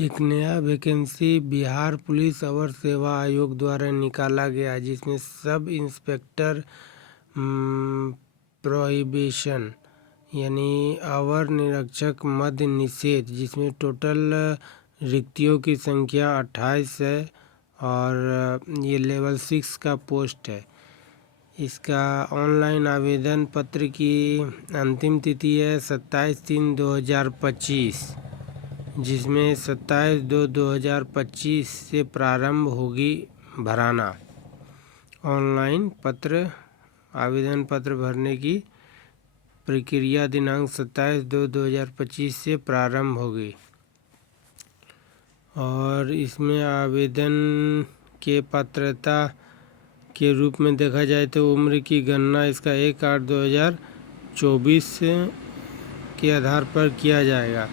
एक नया vacancy Bihar police अवर सेवा आयोग द्वारा निकाला गया, जिसमें सब इंस्पेक्टर प्रोहिबिशन यानी अवर निरीक्षक मद्य निषेध, जिसमें टोटल रिक्तियों की संख्या 28 है और ये लेवल 6 का पोस्ट है। इसका ऑनलाइन आवेदन पत्र की अंतिम तिथि है 27/3/2025, जिसमें 27/2/2025 से प्रारंभ होगी भराना। ऑनलाइन पत्र आवेदन पत्र भरने की प्रक्रिया दिनांक 27/2/2025 से प्रारंभ होगी और इसमें आवेदन के पात्रता के रूप में देखा जाए तो उम्र की गणना इसका 1/8/2024 के आधार पर किया जाएगा,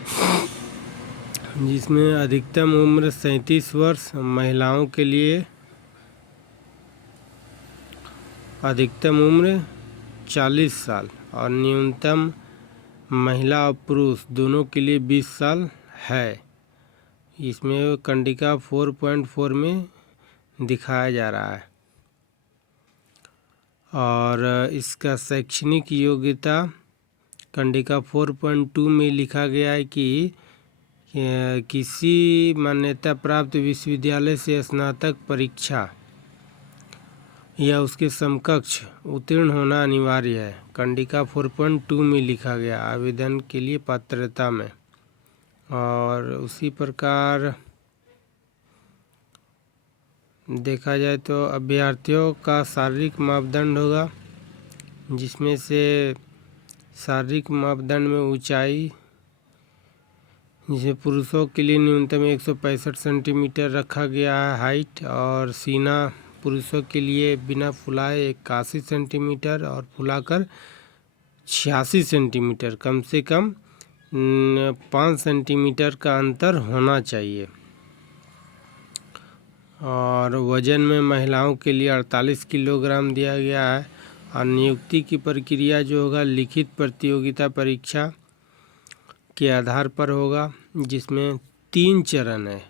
जिसमें अधिकतम उम्र 37 वर्ष, महिलाओं के लिए अधिकतम उम्र 40 साल और न्यूनतम महिला और पुरुष दोनों के लिए 20 साल है। इसमें कंडिका 4.4 में दिखाया जा रहा है और इसका शैक्षणिक योग्यता कंडिका 4.2 में लिखा गया है कि किसी मान्यता प्राप्त विश्वविद्यालय से स्नातक परीक्षा या उसके समकक्ष उत्तीर्ण होना अनिवार्य है। कंडिका 4.2 में लिखा गया आवेदन के लिए पात्रता में। और उसी प्रकार देखा जाए तो अभ्यर्थियों का शारीरिक मापदंड होगा, जिसमें से शारीरिक मापदंड में ऊंचाई, जिसे पुरुषों के लिए न्यूनतम 165 सेंटीमीटर रखा गया है हाइट, और सीना पुरुषों के लिए बिना फुलाए 81 सेंटीमीटर और फुलाकर 86 सेंटीमीटर, कम से कम 5 सेंटीमीटर का अंतर होना चाहिए। और वजन में महिलाओं के लिए 48 किलोग्राम दिया गया है। और नियुक्ति की प्रक्रिया जो होगा लिखित प्रतियोगिता परीक्षा के आधार पर होगा, जिसमें 3 चरण है।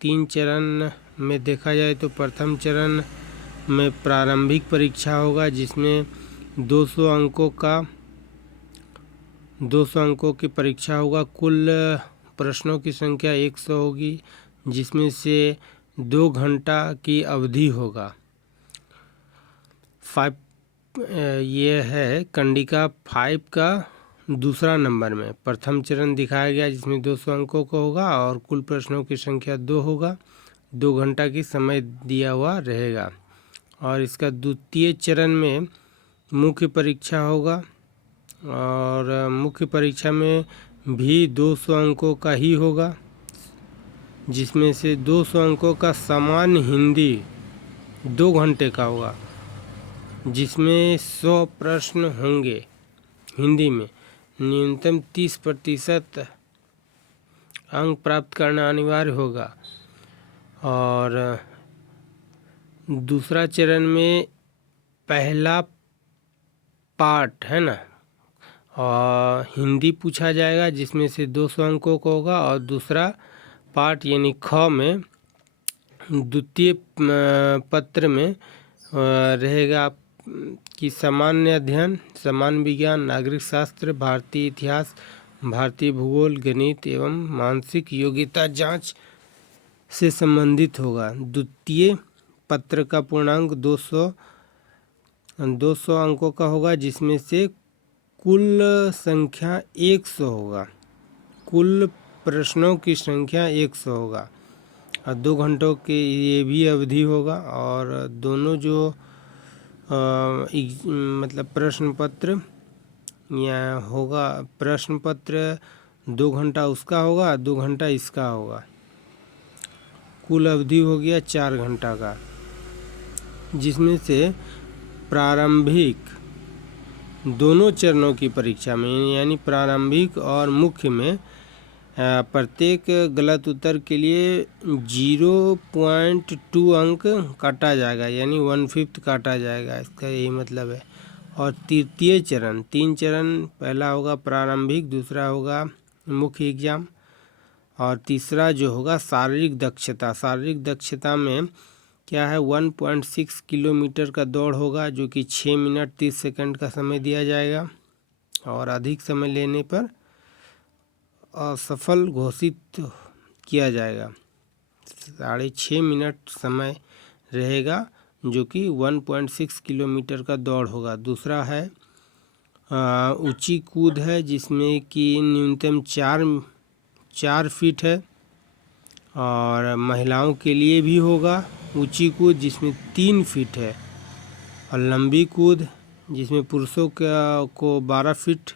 3 चरण में देखा जाए तो प्रथम चरण में प्रारंभिक परीक्षा होगा, जिसमें 200 अंकों की परीक्षा होगा। कुल प्रश्नों की संख्या 100 होगी, जिसमें से 2 घंटा की अवधि होगा। ये है कंडिका 5 का दूसरा नंबर में प्रथम चरण दिखाया गया, जिसमें 200 अंकों का होगा और कुल प्रश्नों की संख्या 2 होगा। 2 घंटा की समय दिया हुआ रहेगा। और इसका द्वितीय चरण में मुख्य परीक्षा होगा और मुख्य परीक्षा में भी 200 अंकों का ही होगा, जिसमें से 200 अंकों का सामान्य हिंदी 2 घंटे का होगा, जिसमें 100 प्रश्न होंगे हिंदी में। न्यूनतम 30% अंक प्राप्त करना अनिवार्य होगा। और दूसरा चरण में पहला पार्ट है ना, और हिंदी पूछा जाएगा, जिसमें से 200 अंकों का होगा। और दूसरा पार्ट यानी ख में द्वितीय पत्र में रहेगा कि सामान्य अध्ययन, सामान्य विज्ञान, नागरिक शास्त्र, भारतीय इतिहास, भारतीय भूगोल, गणित एवं मानसिक योग्यता जांच से संबंधित होगा। द्वितीय पत्र का पूर्णांक 200 अंकों का होगा, जिसमें से कुल संख्या 100 होगा। कुल प्रश्नों की संख्या 100 होगा और 2 घंटों की ये भी अवधि होगा। और दोनों जो मतलब प्रश्न पत्र या होगा, प्रश्न पत्र 2 घंटा उसका होगा, 2 घंटा इसका होगा। कुल अवधि हो गया 4 घंटा का, जिसमें से प्रारंभिक दोनों चरणों की परीक्षा में यानी प्रारंभिक और मुख्य में प्रत्येक गलत उत्तर के लिए 0.2 अंक काटा जाएगा, यानी 1/5 काटा जाएगा, इसका यही मतलब है। और तृतीय चरण 3 चरण, पहला होगा प्रारंभिक, दूसरा होगा मुख्य एग्जाम और तीसरा जो होगा शारीरिक दक्षता। शारीरिक दक्षता में क्या है, 1.6 किलोमीटर का दौड़ होगा जो कि 6 मिनट 30 सेकंड का समय दिया जाएगा और अधिक समय लेने पर असफल घोषित किया जाएगा। 6.5 मिनट समय रहेगा जो कि 1.6 किलोमीटर का दौड़ होगा। दूसरा है ऊंची कूद है जिसमें कि न्यूनतम 4 फीट है और महिलाओं के लिए भी होगा ऊंची कूद जिसमें 3 फीट है और लंबी कूद जिसमें पुरुषों को 12 फीट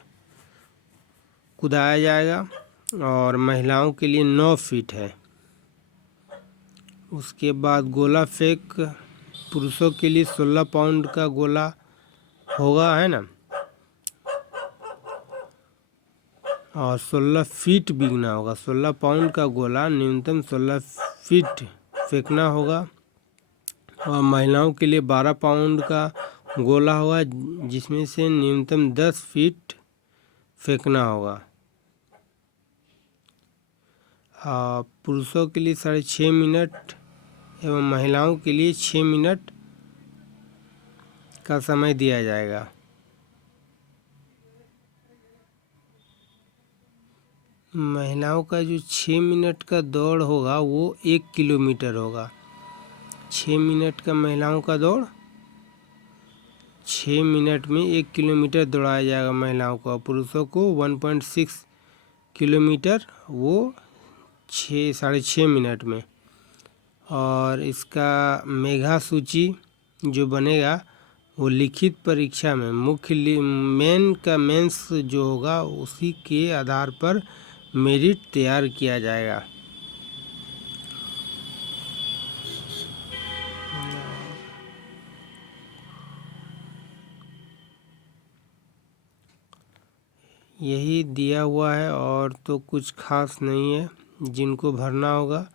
कूदाया जाएगा और महिलाओं के लिए 9 फीट है। उसके बाद गोला फेंक पुरुषों के लिए 16 पाउंड का गोला होगा, है ना, और 16 फीट बिगना होगा। 16 पाउंड का गोला न्यूनतम 16 फीट फेंकना होगा और महिलाओं के लिए 12 पाउंड का गोला होगा जिसमें से न्यूनतम 10 फीट फेंकना होगा। पुरुषों के लिए 6.5 मिनट एवं महिलाओं के लिए 6 मिनट का समय दिया जाएगा। महिलाओं का जो 6 मिनट का दौड़ होगा वो 1 किलोमीटर होगा। 6 मिनट का महिलाओं का दौड़ 6 मिनट में 1 किलोमीटर दौड़ाया जाएगा महिलाओं को। पुरुषों को 1.6 किलोमीटर वो 6.5 मिनट में। और इसका मेघा सूची जो बनेगा वो लिखित परीक्षा में मेंस जो होगा उसी के आधार पर मेरिट तैयार किया जाएगा। यही दिया हुआ है और तो कुछ खास नहीं है। जिनको भरना होगा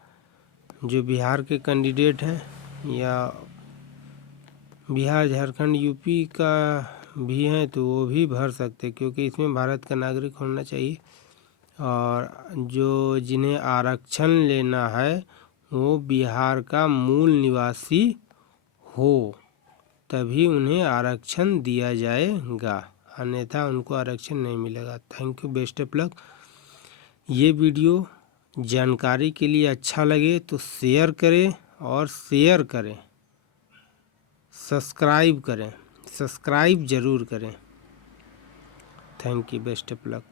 जो बिहार के कैंडिडेट हैं या बिहार झारखंड यूपी का भी हैं तो वो भी भर सकते क्योंकि इसमें भारत का नागरिक होना चाहिए। और जो जिन्हें आरक्षण लेना है वो बिहार का मूल निवासी हो तभी उन्हें आरक्षण दिया जाएगा, अन्यथा उनको आरक्षण नहीं मिलेगा। Thank you, best of luck. ये वीडियो जानकारी के लिए अच्छा लगे तो शेयर करें और शेयर करें, सब्सक्राइब ज़रूर करें। Thank you, best of luck.